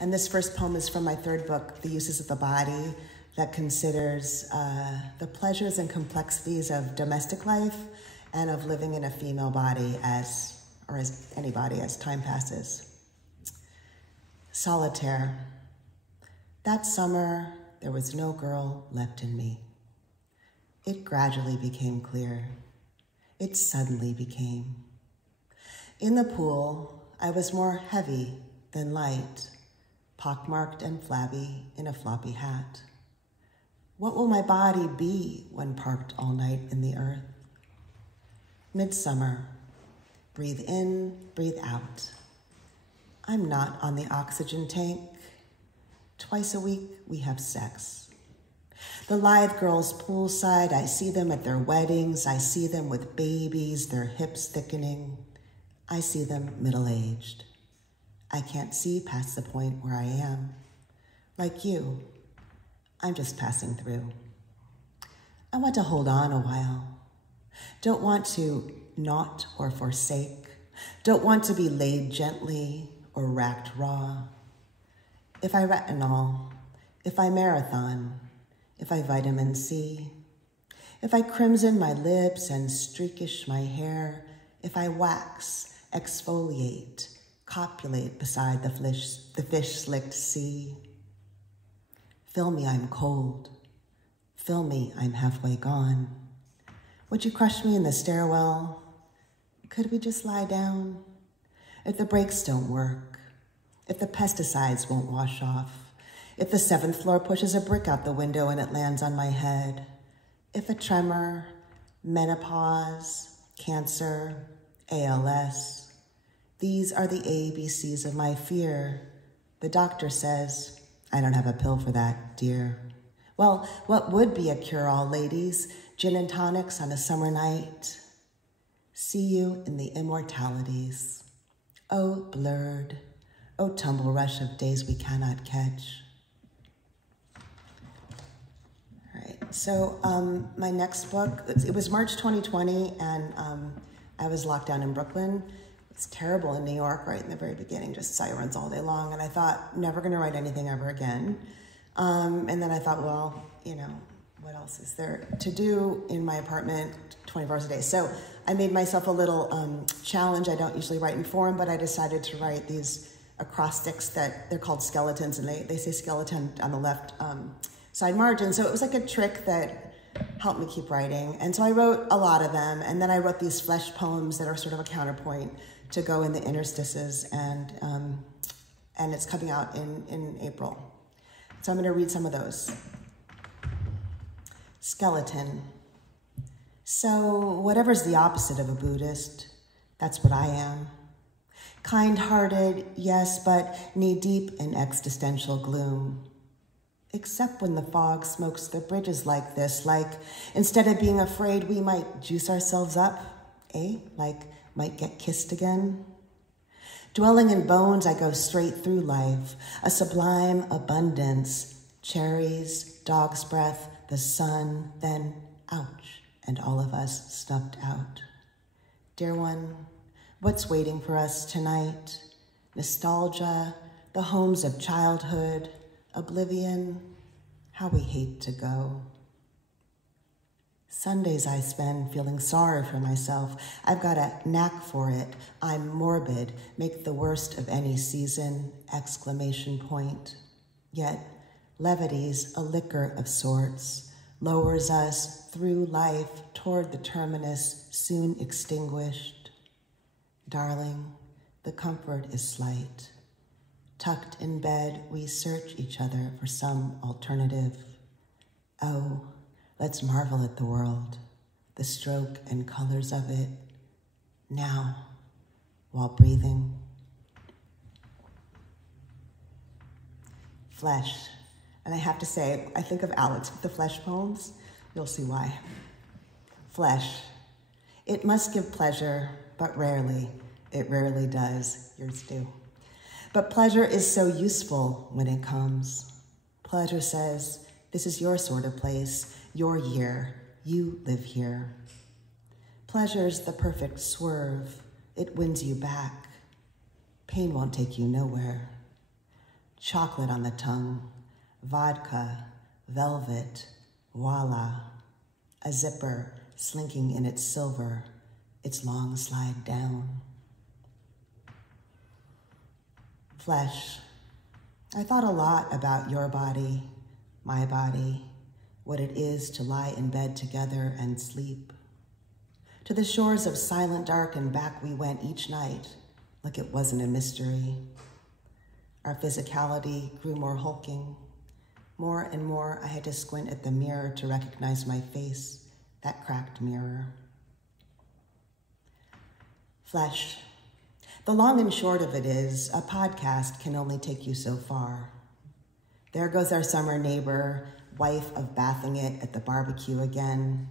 And this first poem is from my third book, The Uses of the Body, that considers the pleasures and complexities of domestic life and of living in a female body as any body as time passes. Solitaire. That summer, there was no girl left in me. It gradually became clear. It suddenly became. In the pool, I was more heavy than light, pockmarked and flabby in a floppy hat. What will my body be when parked all night in the earth? Midsummer, breathe in, breathe out. I'm not on the oxygen tank. Twice a week, we have sex. The lithe girls poolside, I see them at their weddings. I see them with babies, their hips thickening. I see them middle-aged. I can't see past the point where I am. Like you, I'm just passing through. I want to hold on a while. Don't want to not or forsake. Don't want to be laid gently or racked raw. If I retinol, if I marathon, if I vitamin C, if I crimson my lips and streakish my hair, if I wax, exfoliate, copulate beside the fish-slicked sea. Fill me, I'm cold. Fill me, I'm halfway gone. Would you crush me in the stairwell? Could we just lie down? If the brakes don't work, if the pesticides won't wash off, if the 7th floor pushes a brick out the window and it lands on my head, if a tremor, menopause, cancer, ALS, these are the ABCs of my fear. The doctor says, I don't have a pill for that, dear. Well, what would be a cure-all, ladies? Gin and tonics on a summer night? See you in the immortalities. Oh, blurred. Oh, tumble rush of days we cannot catch. All right, so my next book, it was March 2020, and I was locked down in Brooklyn. It's terrible in New York right in the very beginning, just sirens all day long. And I thought, never gonna write anything ever again. And then I thought, well, you know, what else is there to do in my apartment 24 hours a day? So I made myself a little challenge. I don't usually write in form, but I decided to write these acrostics that they're called skeletons, and they say skeleton on the left side margin. So it was like a trick that helped me keep writing. And so I wrote a lot of them, and then I wrote these flesh poems that are sort of a counterpoint to go in the interstices, and it's coming out in April. So I'm gonna read some of those. Skeleton. So whatever's the opposite of a Buddhist, that's what I am. Kind-hearted, yes, but knee-deep in existential gloom. Except when the fog smokes the bridges like this, like instead of being afraid we might juice ourselves up, like might get kissed again. Dwelling in bones, I go straight through life, a sublime abundance, cherries, dog's breath, the sun, then ouch, and all of us snuffed out. Dear one, what's waiting for us tonight? Nostalgia, the homes of childhood, oblivion, how we hate to go. Sundays I spend feeling sorry for myself. I've got a knack for it. I'm morbid, make the worst of any season, exclamation point. Yet levity's a liquor of sorts, lowers us through life toward the terminus soon extinguished. Darling, the comfort is slight. Tucked in bed, we search each other for some alternative. Oh, let's marvel at the world, the stroke and colors of it, now, while breathing. Flesh. And I have to say, I think of Alex with the flesh poems. You'll see why. Flesh. It must give pleasure, but rarely. It rarely does. Yours do. But pleasure is so useful when it comes. Pleasure says, this is your sort of place, your year. You live here. Pleasure's the perfect swerve. It wins you back. Pain won't take you nowhere. chocolate on the tongue, vodka, velvet, voila, a zipper slinking in its silver, its long slide down. Flesh. I thought a lot about your body, my body, what it is to lie in bed together and sleep. To the shores of silent dark and back we went each night, like it wasn't a mystery. Our physicality grew more hulking. More and more I had to squint at the mirror to recognize my face, that cracked mirror. Flesh. The long and short of it is, a podcast can only take you so far. There goes our summer neighbor, wife of bathing it at the barbecue again.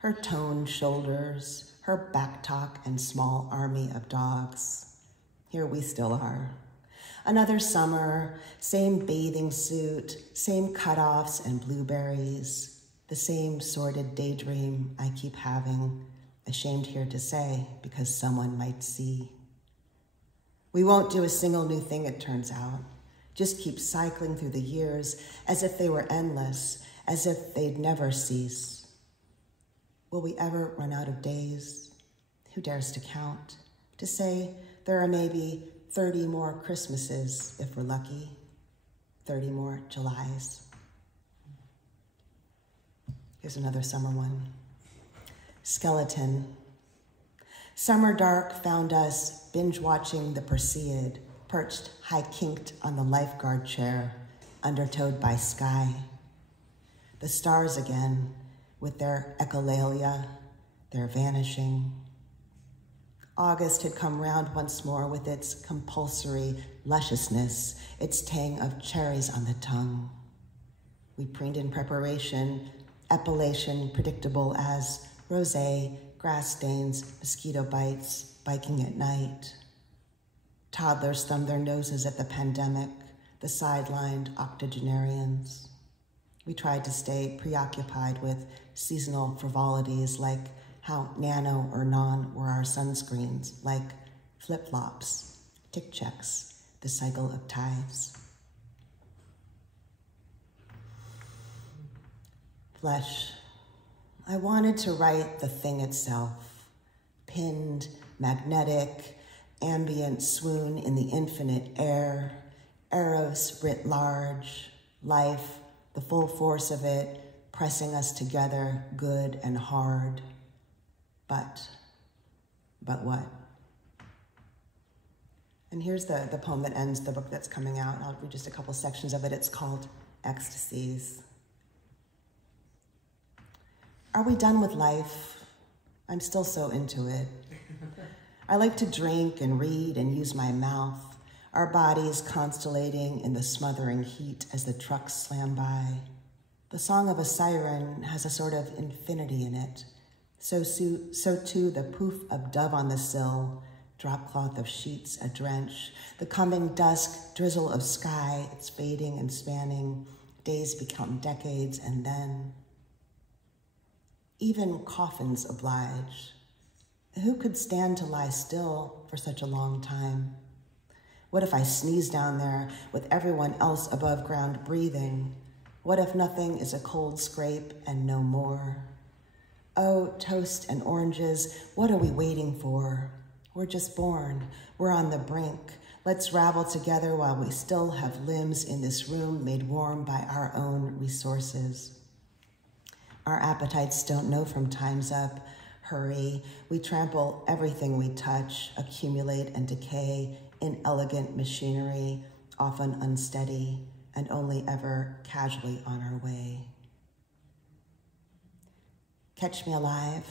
Her toned shoulders, her back talk and small army of dogs. Here we still are. Another summer, same bathing suit, same cutoffs and blueberries, the same sordid daydream I keep having, ashamed here to say because someone might see. We won't do a single new thing, it turns out. Just keep cycling through the years as if they were endless, as if they'd never cease. Will we ever run out of days? Who dares to count? To say there are maybe 30 more Christmases if we're lucky, 30 more Julys. Here's another summer one. Skeleton. Summer dark found us binge-watching the Perseid, perched high-kinked on the lifeguard chair, undertowed by sky. The stars again, with their echolalia, their vanishing. August had come round once more with its compulsory lusciousness, its tang of cherries on the tongue. We preened in preparation, epilation predictable as rosé, grass stains, mosquito bites, biking at night. Toddlers thumbed their noses at the pandemic, the sidelined octogenarians. We tried to stay preoccupied with seasonal frivolities like how nano or non were our sunscreens, like flip-flops, tick checks, the cycle of tides. Flesh. I wanted to write the thing itself, pinned, magnetic, ambient swoon in the infinite air, eros writ large, life, the full force of it, pressing us together, good and hard. But what? And here's the poem that ends the book that's coming out. I'll read just a couple sections of it. It's called Ecstasies. Are we done with life? I'm still so into it. I like to drink and read and use my mouth, our bodies constellating in the smothering heat as the trucks slam by. The song of a siren has a sort of infinity in it. So too the poof of dove on the sill, drop cloth of sheets a drench, the coming dusk, drizzle of sky, it's fading and spanning, days become decades, and then even coffins oblige. Who could stand to lie still for such a long time? What if I sneeze down there with everyone else above ground breathing? What if nothing is a cold scrape and no more? Oh, toast and oranges, what are we waiting for? We're just born, we're on the brink. Let's ravel together while we still have limbs in this room made warm by our own resources. Our appetites don't know from time's up. Hurry, we trample everything we touch, accumulate and decay, inelegant machinery, often unsteady, and only ever casually on our way. Catch me alive,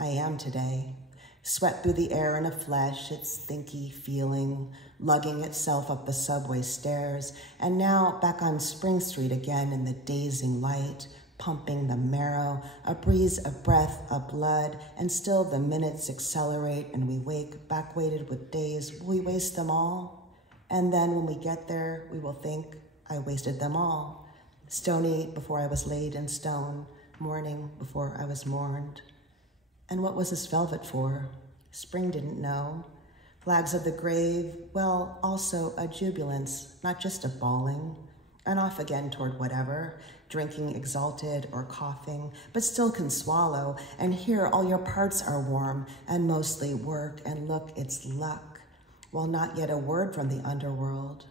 I am today. Swept through the air in a flesh, its thinky feeling, lugging itself up the subway stairs, and now back on Spring Street again in the dazing light, pumping the marrow, a breeze of breath, of blood, and still the minutes accelerate and we wake, back-weighted with days. Will we waste them all? And then when we get there, we will think, I wasted them all. Stony before I was laid in stone, mourning before I was mourned. And what was this velvet for? Spring didn't know. Flags of the grave, well, also a jubilance, not just a bawling, and off again toward whatever, drinking exalted or coughing, but still can swallow, and here all your parts are warm and mostly work, and look, it's luck, while not yet a word from the underworld.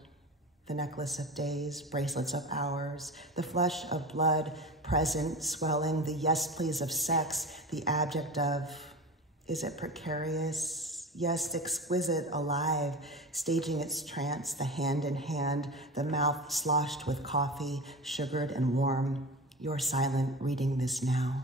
The necklace of days, bracelets of hours, the flush of blood, present, swelling, the yes please of sex, the abject of, is it precarious? Yes, exquisite, alive, staging its trance, the hand in hand, the mouth sloshed with coffee, sugared and warm. You're silent, reading this now.